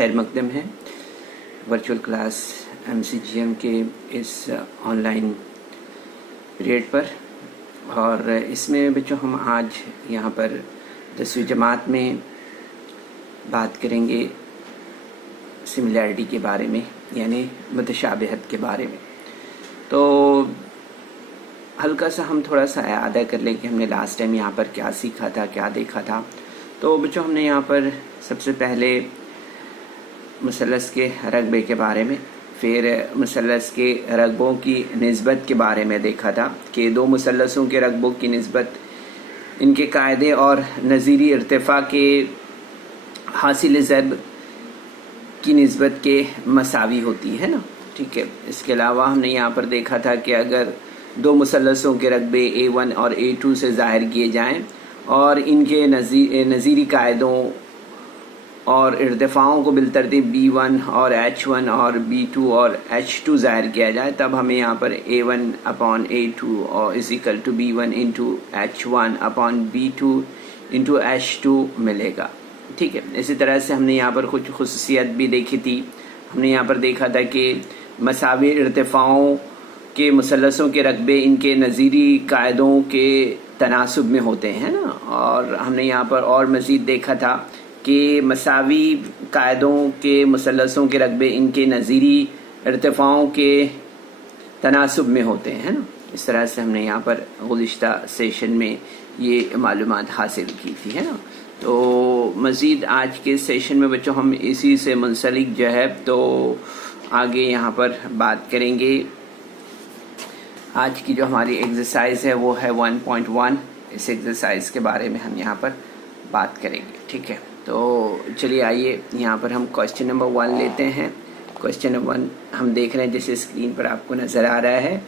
خیر مقدم ہے ورچوئل کلاس MCGM کے اس آن لائن پیریڈ پر، اور اس میں بچوں ہم آج یہاں پر 10ویں جماعت میں بات کریں گے سملیرٹی کے بارے میں، یعنی متشابہت کے بارے میں۔ تو ہلکا سا ہم تھوڑا سا اعادہ کر لیں کہ ہم نے لاسٹ ٹائم یہاں پر کیا سیکھا تھا، کیا دیکھا تھا۔ تو بچوں ہم نے یہاں پر سب سے پہلے مثلث کے رقبے کے بارے میں، پھر مثلث کے رقبوں کی نسبت کے بارے میں دیکھا تھا کہ دو مثلثوں کے رقبوں کی نسبت ان کے قاعدے اور نظیری ارتفاع کے حاصل ضرب کی نسبت کے مساوی ہوتی ہے نا، ٹھیک ہے۔ اس کے علاوہ ہم نے یہاں پر دیکھا تھا کہ اگر دو مثلثوں کے رقبے A1 اور A2 سے ظاہر کیے جائیں اور ان کے نظیری قاعدوں اور ارتفاعوں کو بالترتیب B1 اور H1 اور B2 اور H2 ظاہر کیا جائے، تب ہمیں یہاں پر A1 اپون A2 اور is equal to B1 into H1 upon B2 into H2 ملے گا، ٹھیک ہے۔ اسی طرح سے ہم نے یہاں پر کچھ خصوصیت بھی دیکھی تھی۔ ہم نے یہاں پر دیکھا تھا کہ مساوی ارتفاعوں کے مثلثوں کے رقبے ان کے نظیری قاعدوں کے تناسب میں ہوتے ہیں نا، اور ہم نے یہاں پر اور مزید دیکھا تھا کہ مساوی قاعدوں کے مثلثوں کے رقبے ان کے نظیری ارتفاعوں کے تناسب میں ہوتے ہیں نا۔ اس طرح سے ہم نے یہاں پر گزشتہ سیشن میں یہ معلومات حاصل کی تھی، ہے نا۔ تو مزید آج کے سیشن میں بچوں ہم اسی سے منسلک جو ہے تو آگے یہاں پر بات کریں گے۔ آج کی جو ہماری ایکسرسائز ہے وہ ہے 1.1۔ اس ایکسرسائز کے بارے میں ہم یہاں پر بات کریں گے، ٹھیک ہے۔ تو چلیے آئیے یہاں پر ہم کوشچن نمبر 1 لیتے ہیں۔ کوشچن نمبر 1 ہم دیکھ رہے ہیں جیسے اسکرین پر آپ کو نظر آ رہا ہے،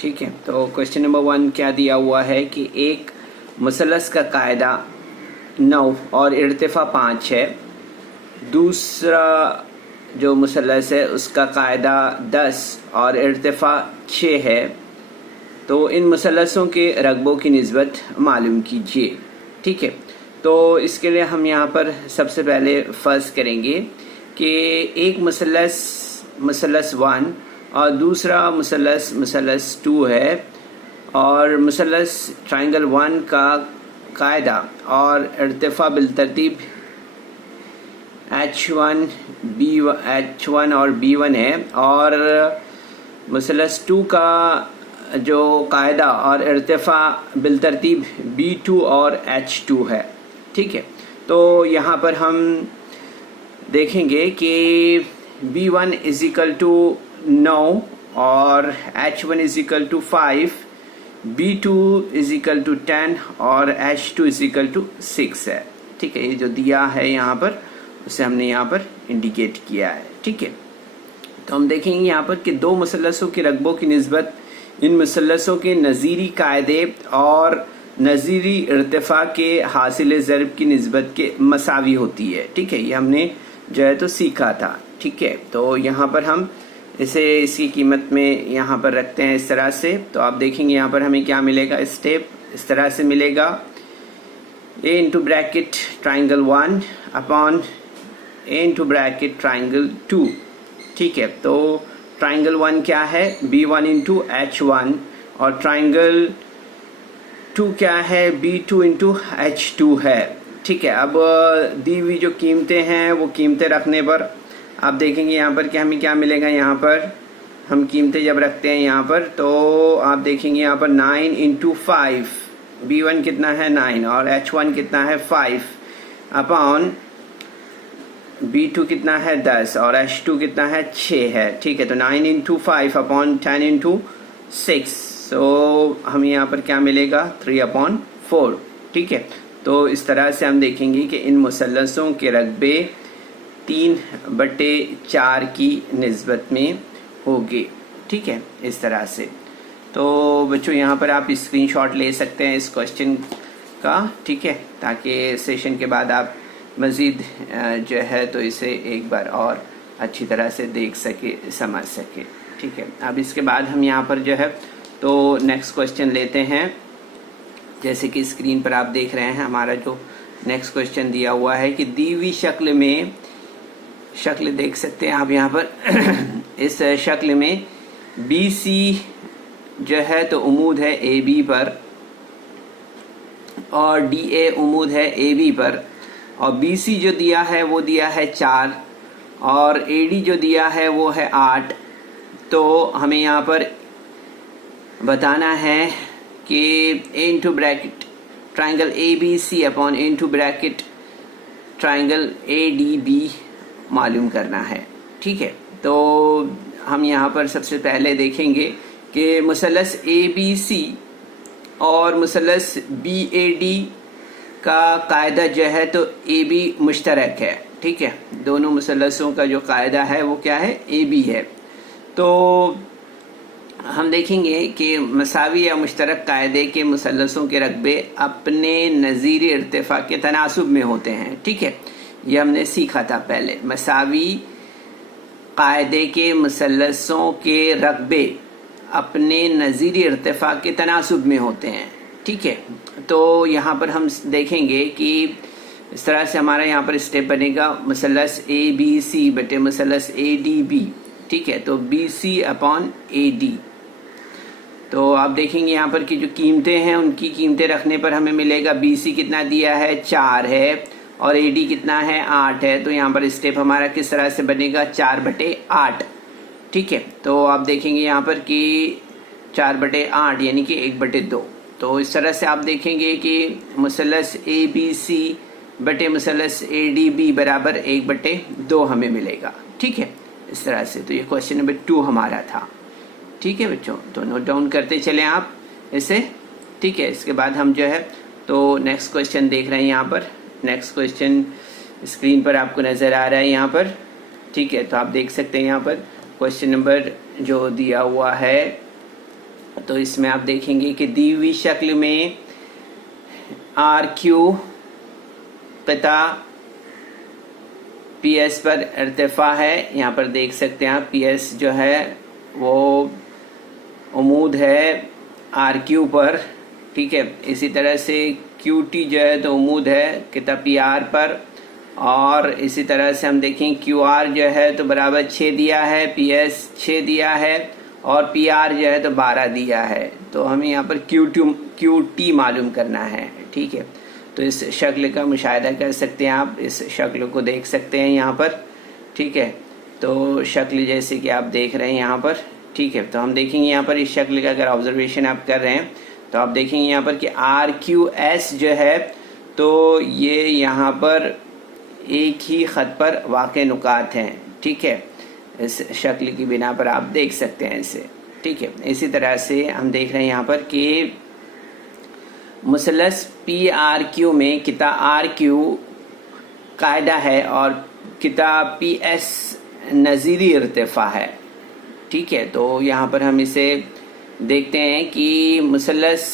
ٹھیک ہے۔ تو کوشچن نمبر 1 کیا دیا ہوا ہے کہ ایک مثلث کا قاعدہ 9 اور ارتفاع 5 ہے، دوسرا جو مثلث ہے اس کا قاعدہ 10 اور ارتفاع 6 ہے، تو ان مثلثوں کے رقبوں کی نسبت معلوم کیجیے، ٹھیک ہے۔ تو اس کے لیے ہم یہاں پر سب سے پہلے فرض کریں گے کہ ایک مثلث 1 اور دوسرا مثلث 2 ہے، اور مثلث ٹرائنگل 1 کا قاعدہ اور ارتفاع بالترتیب H1 اور B1 ہے، اور مثلث 2 کا جو قاعدہ اور ارتفاع بالترتیب B2 اور H2 ہے، ٹھیک ہے۔ تو یہاں پر ہم دیکھیں گے کہ B1 از اکول ٹو 9 اور H1 is equal to 5، B2 is equal to 10 اور H2 از اکول ٹو 6 ہے، ٹھیک ہے۔ یہ جو دیا ہے یہاں پر اسے ہم نے یہاں پر انڈیکیٹ کیا ہے، ٹھیک ہے۔ تو ہم دیکھیں گے یہاں پر کہ دو مثلثوں کے رقبوں کی نسبت ان مثلثوں کے نظیری قاعدے اور نظیری ارتفاع کے حاصل ضرب کی نسبت کے مساوی ہوتی ہے، ٹھیک ہے۔ یہ ہم نے جو ہے تو سیکھا تھا، ٹھیک ہے۔ تو یہاں پر ہم اسے اس کی قیمت میں یہاں پر رکھتے ہیں اس طرح سے۔ تو آپ دیکھیں گے یہاں پر ہمیں کیا ملے گا، اسٹیپ اس طرح سے ملے گا، A into bracket triangle 1 upon A into bracket triangle 2، ٹھیک ہے۔ تو ٹرائنگل 1 کیا ہے، B1 انٹو H1، اور ٹرائنگل 2 کیا ہے، B2 انٹو H2 ہے، ٹھیک ہے۔ اب دی ہوئی جو قیمتیں ہیں وہ قیمتیں رکھنے پر آپ دیکھیں گے یہاں پر کہ ہمیں کیا ملے گا۔ یہاں پر ہم قیمتیں جب رکھتے ہیں یہاں پر تو آپ دیکھیں گے یہاں پر 9 انٹو 5، B1 کتنا ہے 9 اور H1 کتنا ہے 5 اپون B2 کتنا ہے 10 اور H2 کتنا ہے 6 ہے، ٹھیک ہے۔ تو 9 انٹو 5 اپون 10 انٹو 6، سو ہمیں یہاں پر کیا ملے گا 3 اپون 4، ٹھیک ہے۔ تو اس طرح سے ہم دیکھیں گے کہ ان مثلثوں کے رقبے 3/4 کی نسبت میں ہوگے، ٹھیک ہے، اس طرح سے۔ تو بچوں یہاں پر آپ اسکرین شاٹ لے سکتے ہیں اس کوشچن کا، ٹھیک ہے، تاکہ سیشن کے بعد آپ مزید جو ہے تو اسے ایک بار اور اچھی طرح سے دیکھ سکے، سمجھ سکے، ٹھیک ہے۔ اب اس کے بعد ہم یہاں پر جو ہے تو نیکسٹ کوشچن لیتے ہیں، جیسے کہ اسکرین پر آپ دیکھ رہے ہیں ہمارا جو نیکسٹ کوشچن دیا ہوا ہے کہ دی ہوئی شکل میں शक्ल देख सकते हैं आप यहाँ पर इस शक्ल में BC जो है तो उम्मीद है AB पर और DA उम्मीद है AB पर, और BC जो दिया है वो दिया है 4 और AD जो दिया है वो है 8। तो हमें यहाँ पर बताना है कि A into bracket triangle ABC upon A into bracket triangle ADB मालूम करना है। ठीक है, तो हम यहाँ पर सबसे पहले देखेंगे कि मुसल्लस ABC और मुसल्लस BAD का कायदा जो है तो AB मुश्तरक है। ठीक है, दोनों मुसल्लसों का जो कायदा है वो क्या है, AB है। तो हम देखेंगे कि मसावी या मुश्तरक कायदे के मुसल्लसों के रकबे अपने नज़ीरी इर्तिफा के तनासुब में होते हैं। ठीक है, ये हमने सीखा था पहले। मसावी कायदे के मुसल्लसों के रकबे अपने नज़ीरी इर्तिफा के तनासुब में होते हैं। ठीक है, तो यहाँ पर हम देखेंगे कि इस तरह से हमारा यहाँ पर स्टेप बनेगा मुसल्लस ABC बटे मुसल्लस ADB। ठीक है, तो BC अपॉन AD। तो आप देखेंगे यहाँ पर कि जो कीमतें हैं उनकी कीमतें रखने पर हमें मिलेगा BC कितना दिया है, 4 है, और AD कितना है, 8 है। तो यहाँ पर स्टेप हमारा किस तरह से बनेगा, 4/8। ठीक है, तो आप देखेंगे यहाँ पर कि 4/8 यानी कि 1/2। तो इस तरह से आप देखेंगे कि मुसल्लस ABC बटे मुसल्लस ADB बराबर 1/2 हमें मिलेगा। ठीक है, इस तरह से। तो ये क्वेश्चन नंबर 2 हमारा था। ठीक है बच्चों, तो नोट डाउन करते चलें आप इसे। ठीक है, इसके बाद हम जो है तो नेक्स्ट क्वेश्चन देख रहे हैं यहाँ पर। नेक्स्ट क्वेश्चन स्क्रीन पर आपको नज़र आ रहा है यहाँ पर। ठीक है, तो आप देख सकते हैं यहाँ पर क्वेश्चन नंबर जो दिया हुआ है, तो इसमें आप देखेंगे कि दी हुई शक्ल में RQ क़िता PS पर इर्तिफा है। यहाँ पर देख सकते हैं आप PS जो है वो उम्मीद है RQ पर। ठीक है, इसी तरह से QT जो है तो उम्मीद है क़िता PR पर, और इसी तरह से हम देखें QR जो है तो बराबर 6 दिया है, PS 6 दिया है, और PR जो है तो 12 दिया है। तो हमें यहाँ पर QT मालूम करना है। ठीक है, तो इस शक्ल का मुशाहिदा कर सकते हैं आप, इस शक्ल को देख सकते हैं यहाँ पर। ठीक है, तो शक्ल जैसे कि आप देख रहे हैं यहाँ पर। ठीक है, तो हम देखेंगे यहाँ पर इस शक्ल का अगर ऑब्जर्वेशन आप कर रहे हैं तो आप देखेंगे यहाँ पर कि RQS जो है तो ये यहाँ पर एक ही ख़त पर वाक़े नुकात हैं। ठीक है, इस शक्ल की बिना पर आप देख सकते हैं इसे। ठीक है, इसी तरह से हम देख रहे हैं यहाँ पर कि मुसल्लस PRQ में क़िता RQ कायदा है और क़िता PS नज़ीरी इर्तिफा है। ठीक है, तो यहाँ पर हम इसे देखते हैं कि मुसल्लस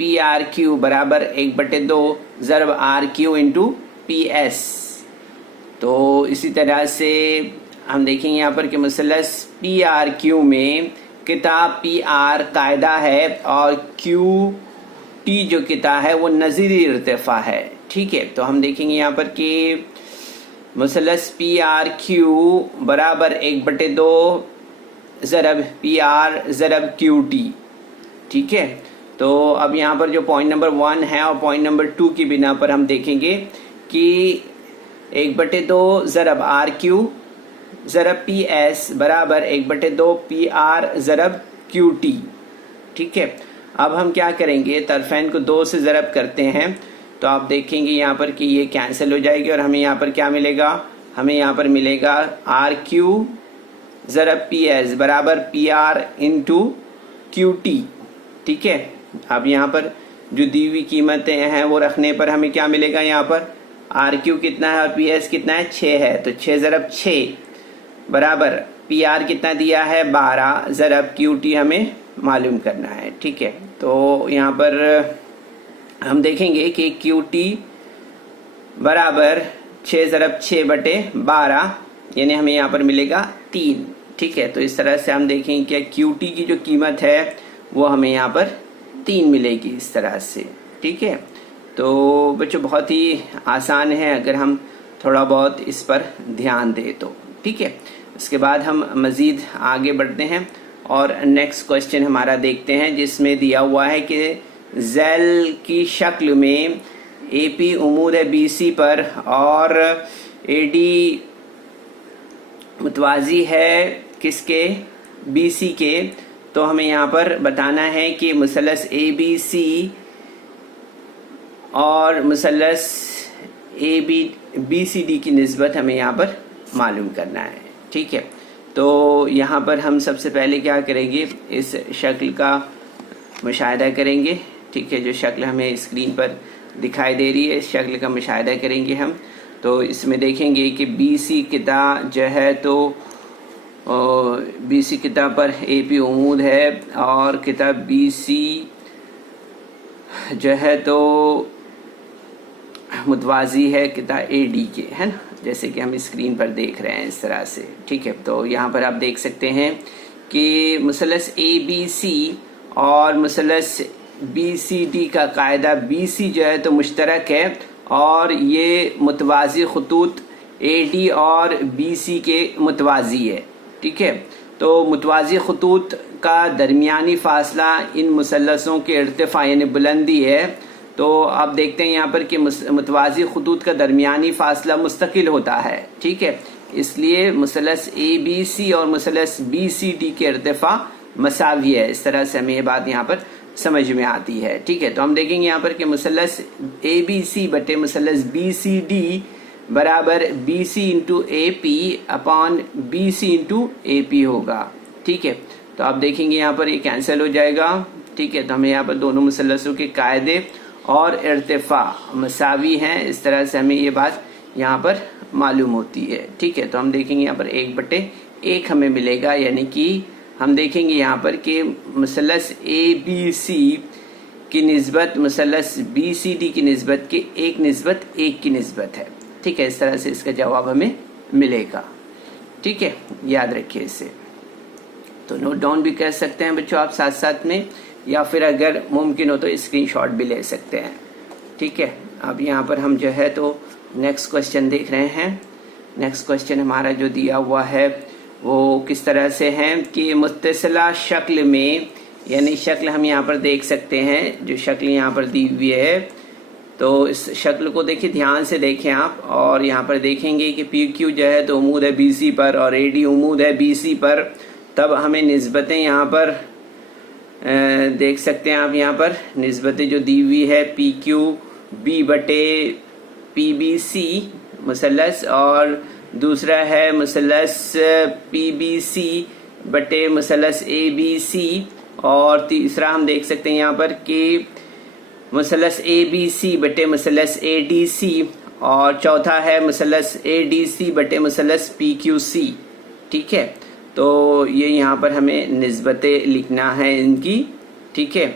PRQ बराबर 1/2 ज़रब RQ इंटू PS। तो इसी तरह से हम देखेंगे यहाँ पर कि मुसल्लस PRQ में क़िता PR कायदा है और QT जो क़िता है वो नज़ीरी इर्तिफा है। ठीक है, तो हम देखेंगे यहाँ पर कि मुसल्लस PRQ बराबर 1/2 ज़रब PR ज़रब QT। ठीक है, तो अब यहाँ पर जो पॉइंट नंबर 1 है और पॉइंट नंबर 2 की बिना पर हम देखेंगे कि 1/2 ज़रब RQ ज़रब PS बराबर 1/2 PR ज़रब QT। ठीक है, अब हम क्या करेंगे, तरफ़ैन को 2 से ज़रब करते हैं तो आप देखेंगे यहाँ पर कि ये कैंसिल हो जाएगी और हमें यहाँ पर क्या मिलेगा, हमें यहाँ पर मिलेगा RQ ज़रब PS बराबर PR इंटू QT। ठीक है, अब यहाँ पर जो दी हुई कीमतें हैं वो रखने पर हमें क्या मिलेगा, यहाँ पर RQ कितना है और PS कितना है, 6 है। तो 6 ज़रब 6 बराबर PR कितना दिया है, 12 ज़रब QT हमें मालूम करना है। ठीक है, तो यहाँ पर हम देखेंगे कि QT बराबर 6 ज़रब 6/12 यानी हमें यहाँ पर मिलेगा 3। ठीक है, तो इस तरह से हम देखेंगे कि QT की जो कीमत है वो हमें यहाँ पर 3 मिलेगी इस तरह से। ठीक है, तो बच्चों बहुत ही आसान है अगर हम थोड़ा बहुत इस पर ध्यान दें तो। ठीक है, इसके बाद हम मज़ीद आगे बढ़ते हैं और नेक्स्ट क्वेश्चन हमारा देखते हैं, जिसमें दिया हुआ है कि ज़ैल की शक्ल में AP उमूद है BC पर और AD मुतवाज़ी है किसके, BC के। तो हमें यहाँ पर बताना है कि मुसल्लस ABC और मुसल्लस BCD की निस्बत हमें यहाँ पर मालूम करना है, ठीक है। तो यहाँ पर हम सबसे पहले क्या करेंगे, इस शक्ल का मुशाहिदा करेंगे, ठीक है। जो शक्ल हमें स्क्रीन पर दिखाई दे रही है, इस शक्ल का मुशाहिदा करेंगे हम। तो इसमें देखेंगे कि BC किता जो है तो BC किता पर AP उमूद है और किताब BC जो है तो मुतवाज़ी है किताब AD के, है ना, जैसे कि हम स्क्रीन पर देख रहे हैं इस तरह से, ठीक है। तो यहाँ पर आप देख सकते हैं कि मुसल्लस ABC और मुसल्लस BCD का कायदा BC जो है तो मुश्तरक है और ये मुतवाज़ी खतूत AD और BC के मुतवाज़ी है, ठीक है। तो मुतवाज़ी खतूत का दरमियानी फ़ासला इन मुसल्लसों के इर्तिफ़ा यानी बुलंदी है। तो आप देखते हैं यहाँ पर कि मुतवाज़ी खतूत का दरमियानी फ़ासला मुस्तकिल होता है, ठीक है। इसलिए मुसल्लस ABC और मुसल्लस BCD के इर्तिफ़ा मसावी है। इस तरह से हमें ये बात यहाँ पर समझ में आती है, ठीक है। तो हम देखेंगे यहाँ पर कि मुसल्लस ABC बटे मुसल्लस BCD बराबर BC into AP upon BC into AP होगा, ठीक है। तो आप देखेंगे यहाँ पर ये कैंसिल हो जाएगा, ठीक है। तो हमें यहाँ पर दोनों मुसल्लसों के कायदे और इर्तिफ़ा मसावी हैं, इस तरह से हमें ये बात यहाँ पर मालूम होती है, ठीक है। तो हम देखेंगे यहाँ पर 1/1 हमें मिलेगा, यानी कि हम देखेंगे यहाँ पर कि मुसल्लस ABC की निस्बत मुसल्लस BCD की निस्बत के 1:1 की निस्बत है, ठीक है। इस तरह से इसका जवाब हमें मिलेगा, ठीक है, याद रखिए इसे। तो नोट डाउन भी कर सकते हैं बच्चों आप साथ साथ में, या फिर अगर मुमकिन हो तो स्क्रीनशॉट भी ले सकते हैं, ठीक है। अब यहाँ पर हम जो है तो नेक्स्ट क्वेश्चन देख रहे हैं। नेक्स्ट क्वेश्चन हमारा जो दिया हुआ है वो किस तरह से है कि मुत्तसिला शक्ल में, यानी शक्ल हम यहाँ पर देख सकते हैं, जो शक्ल यहाँ पर दी हुई है, तो इस शक्ल को देखिए, ध्यान से देखें आप, और यहाँ पर देखेंगे कि PQ जो है तो उमूद है BC पर और AD उमूद है BC पर। तब हमें निस्बतें यहाँ पर देख सकते हैं आप, यहाँ पर निस्बतें जो दी हुई है PQB बटे PBC मुसल्लस, और दूसरा है मुसल्लस PBC बटे मुसल्लस ABC, और तीसरा हम देख सकते हैं यहाँ पर कि मुसल्लस ABC बटे मुसल्लस ADC, और चौथा है मुसल्लस ADC बटे मुसल्लस PQC, ठीक है। तो ये यहाँ पर हमें निस्बतें लिखना है इनकी, ठीक है।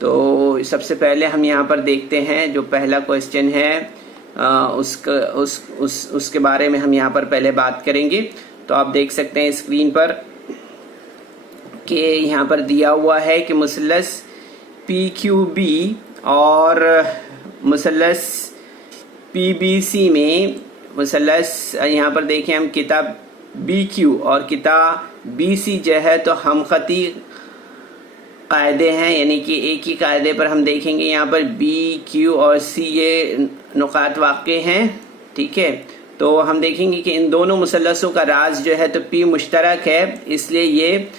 तो सबसे पहले हम यहाँ पर देखते हैं जो पहला क्वेश्चन है उसके बारे में हम यहाँ पर पहले बात करेंगे। तो आप देख सकते हैं स्क्रीन पर कि यहाँ पर दिया हुआ है कि मुसल्लस PQB और मुसल्लस PBC में मुसल्लस, यहाँ पर देखें हम किताब BQ और किताब BC जो है तो हमखती कायदे हैं, यानी कि एक ही कायदे पर हम देखेंगे यहाँ पर BQ और C ये नुकात वाक़े हैं, ठीक है। तो हम देखेंगे कि इन दोनों मुसल्लसों का राज जो है तो P मुश्तरक है, इसलिए ये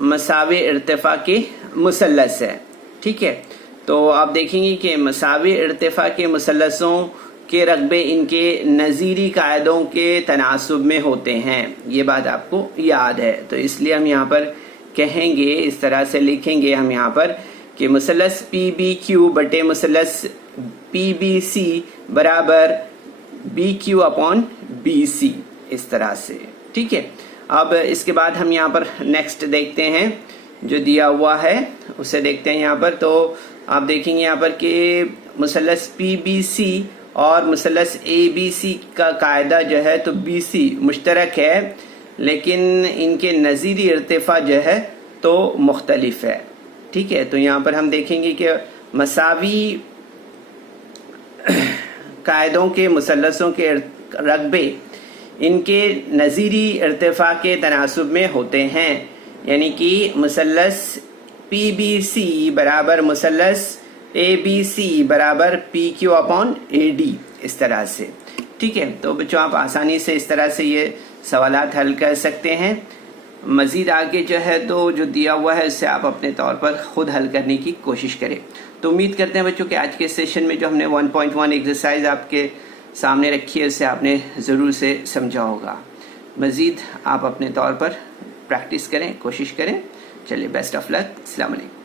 मसावी इर्तिफ़ा के मुसल्लस है, ठीक है। तो आप देखेंगे कि मसावी इर्तिफ़ा के मुसल्लसों के रकबे इनके नज़ीरी कायदों के तनासुब में होते हैं, ये बात आपको याद है। तो इसलिए हम यहाँ पर कहेंगे, इस तरह से लिखेंगे हम यहाँ पर कि मुसल्लस PBQ बटे मुसल्लस PBC बराबर BQ अपॉन BC, इस तरह से, ठीक है। अब इसके बाद हम यहाँ पर नेक्स्ट देखते हैं जो दिया हुआ है उसे देखते हैं यहाँ पर। तो आप देखेंगे यहाँ पर कि मुसल्लस PBC और मुसल्लस ABC का कायदा जो है तो BC मुश्तरक है, लेकिन इनके नज़ीरी इर्तिफ़ा जो है तो मुख्तलिफ है, ठीक है। तो यहाँ पर हम देखेंगे कि मसावी कायदों के मुसल्लसों के रकबे इनके नज़ीरी इर्तिफा के तनासुब में होते हैं, यानी कि मुसल्लस PBC बराबर मुसल्लस ABC बराबर PQ अपॉन AD, इस तरह से। ठीक है, तो बच्चों आप आसानी से इस तरह से ये सवालात हल कर सकते हैं। मज़ीद आगे जो है तो जो दिया हुआ है उससे आप अपने तौर पर ख़ुद हल करने की कोशिश करें। तो उम्मीद करते हैं बच्चों कि आज के सेशन में जो हमने 1.1 एक्सरसाइज आपके सामने रखी है उसे आपने ज़रूर से समझा होगा। मज़ीद आप अपने तौर पर प्रैक्टिस करें, कोशिश करें। चलिए, बेस्ट ऑफ लक। अस्सलाम वालेकुम।